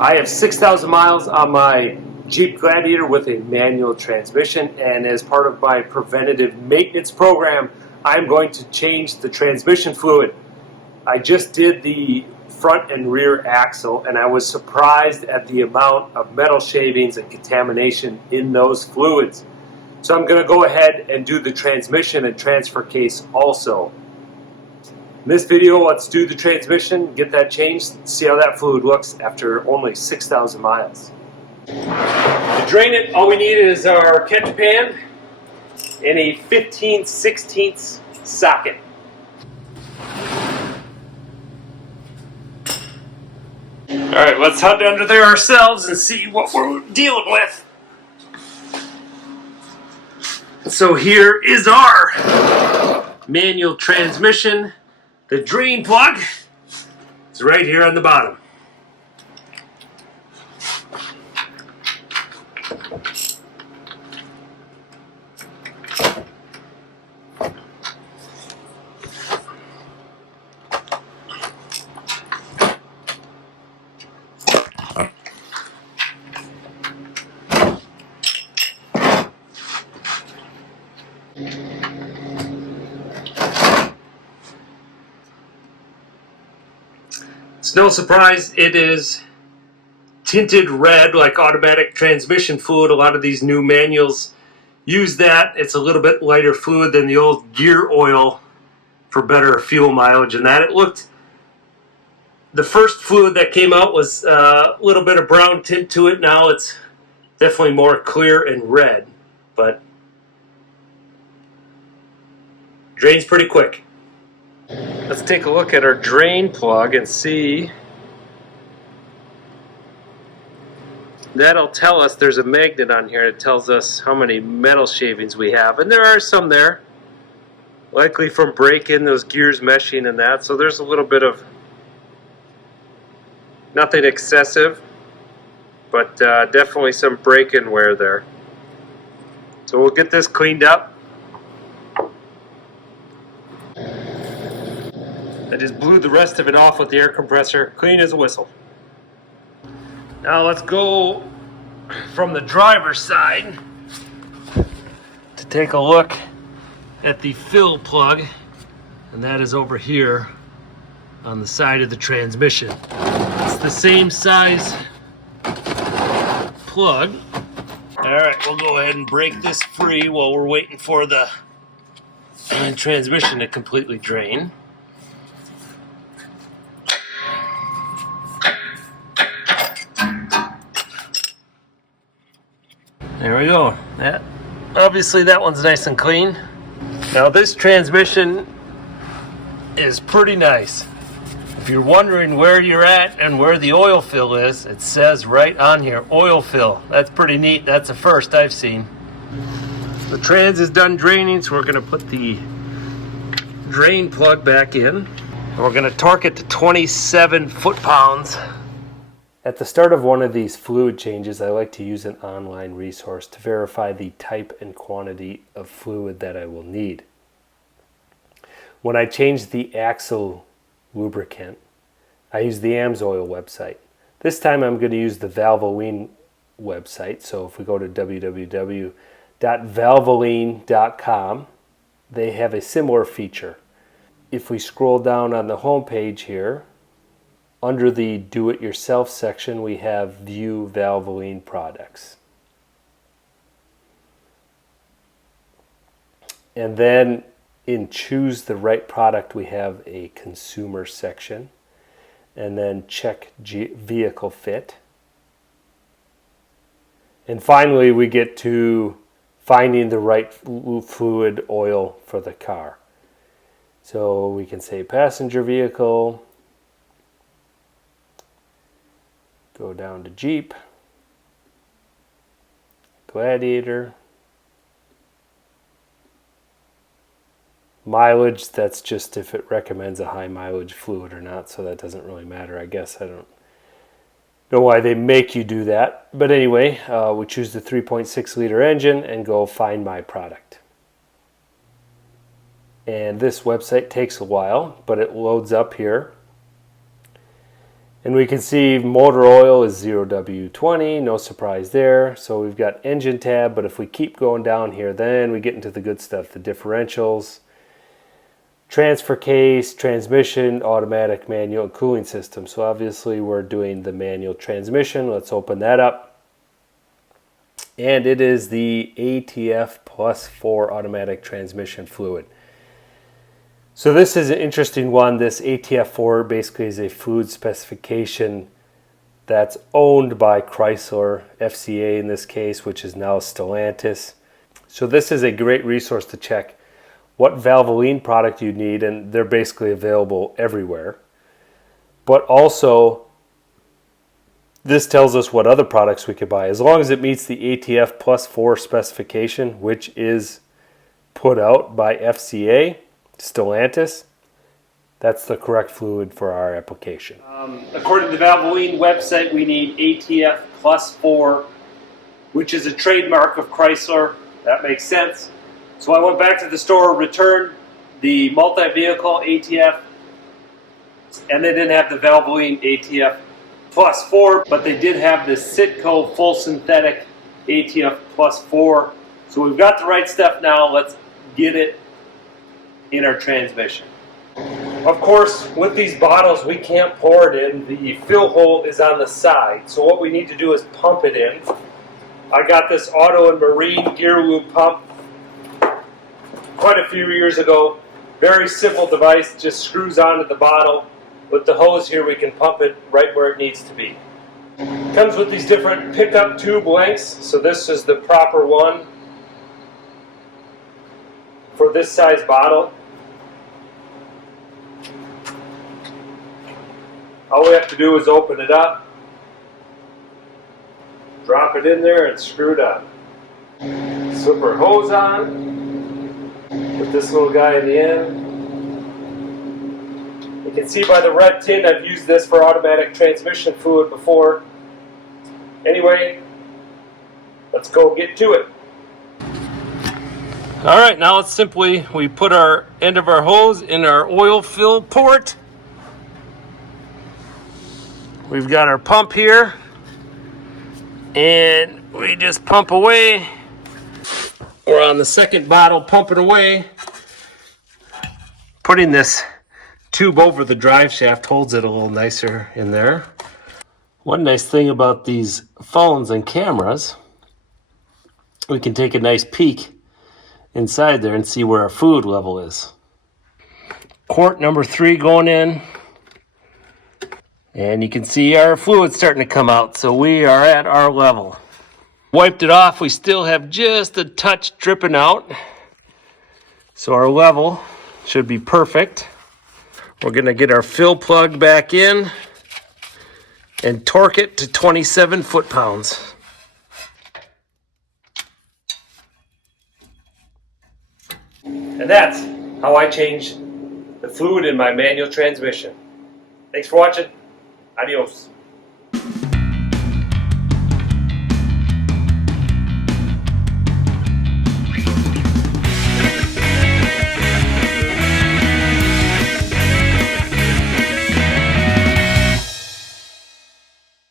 I have 6,000 miles on my Jeep Gladiator with a manual transmission, and as part of my preventative maintenance program, I'm going to change the transmission fluid. I just did the front and rear axle, and I was surprised at the amount of metal shavings and contamination in those fluids. So I'm going to go ahead and do the transmission and transfer case also. In this video, let's do the transmission, get that changed, see how that fluid looks after only 6,000 miles. To drain it, all we need is our catch pan and a 15/16 socket. Alright, let's hunt under there ourselves and see what we're dealing with. So here is our manual transmission. The drain plug is right here on the bottom. It's no surprise it is tinted red like automatic transmission fluid. A lot of these new manuals use that. It's a little bit lighter fluid than the old gear oil for better fuel mileage and that. The first fluid that came out was a little bit of brown tint to it. Now it's definitely more clear and red, but drains pretty quick. Let's take a look at our drain plug and see. That'll tell us there's a magnet on here that tells us how many metal shavings we have. And there are some there, likely from break-in, those gears meshing and that. So there's a little bit of, nothing excessive, but definitely some break-in wear there. So we'll get this cleaned up. I just blew the rest of it off with the air compressor, clean as a whistle. Now let's go from the driver's side to take a look at the fill plug, and that is over here on the side of the transmission. It's the same size plug. Alright, we'll go ahead and break this free while we're waiting for the transmission to completely drain. There we go. Obviously that one's nice and clean. Now this transmission is pretty nice. If you're wondering where you're at and where the oil fill is, it says right on here, oil fill. That's pretty neat. That's the first I've seen. The trans is done draining, so we're going to put the drain plug back in. And we're going to torque it to 27 foot-pounds. At the start of one of these fluid changes, I like to use an online resource to verify the type and quantity of fluid that I will need. When I changed the axle lubricant, I used the AMSOIL website. This time I'm going to use the Valvoline website. So if we go to www.valvoline.com, they have a similar feature. If we scroll down on the home page here, under the do-it-yourself section, we have View Valvoline Products. And then in Choose the Right Product, we have a Consumer section. And then check Vehicle Fit. And finally, we get to finding the right fluid oil for the car. So we can say passenger vehicle. Go down to Jeep, Gladiator, mileage, that's just if it recommends a high mileage fluid or not, so that doesn't really matter, I guess. I don't know why they make you do that. But anyway, we choose the 3.6 liter engine and go find my product. And this website takes a while, but it loads up here. And we can see motor oil is 0W20, no surprise there. So we've got engine tab, but if we keep going down here, then we get into the good stuff, the differentials, transfer case, transmission, automatic, manual, and cooling system. So obviously we're doing the manual transmission. Let's open that up. And it is the ATF+4 automatic transmission fluid. So this is an interesting one. This ATF4 basically is a fluid specification that's owned by Chrysler, FCA in this case, which is now Stellantis. So this is a great resource to check what Valvoline product you need, and they're basically available everywhere. But also, this tells us what other products we could buy. As long as it meets the ATF+4 specification, which is put out by FCA, Stellantis, that's the correct fluid for our application. According to the Valvoline website, we need ATF+4, which is a trademark of Chrysler. That makes sense. So I went back to the store, returned the multi-vehicle ATF, and they didn't have the Valvoline ATF+4, but they did have the Citco full synthetic ATF+4. So we've got the right stuff now. Let's get it in our transmission. Of course, with these bottles, we can't pour it in. The fill hole is on the side. So what we need to do is pump it in. I got this Auto and Marine gear lube pump quite a few years ago. Very simple device, just screws onto the bottle. With the hose here, we can pump it right where it needs to be. Comes with these different pickup tube lengths. So this is the proper one for this size bottle. All we have to do is open it up, drop it in there, and screw it on. Slip our hose on, put this little guy in the end. You can see by the red tin I've used this for automatic transmission fluid before. Anyway, let's go get to it. Alright, now it's simply, we put our end of our hose in our oil fill port. We've got our pump here, and we just pump away. We're on the second bottle, pumping away. Putting this tube over the drive shaft holds it a little nicer in there. One nice thing about these phones and cameras, we can take a nice peek inside there and see where our fluid level is. Quart number 3 going in. And you can see our fluid starting to come out, so we are at our level. Wiped it off, we still have just a touch dripping out. So our level should be perfect. We're gonna get our fill plug back in and torque it to 27 foot-pounds. And that's how I change the fluid in my manual transmission. Thanks for watching. Adios.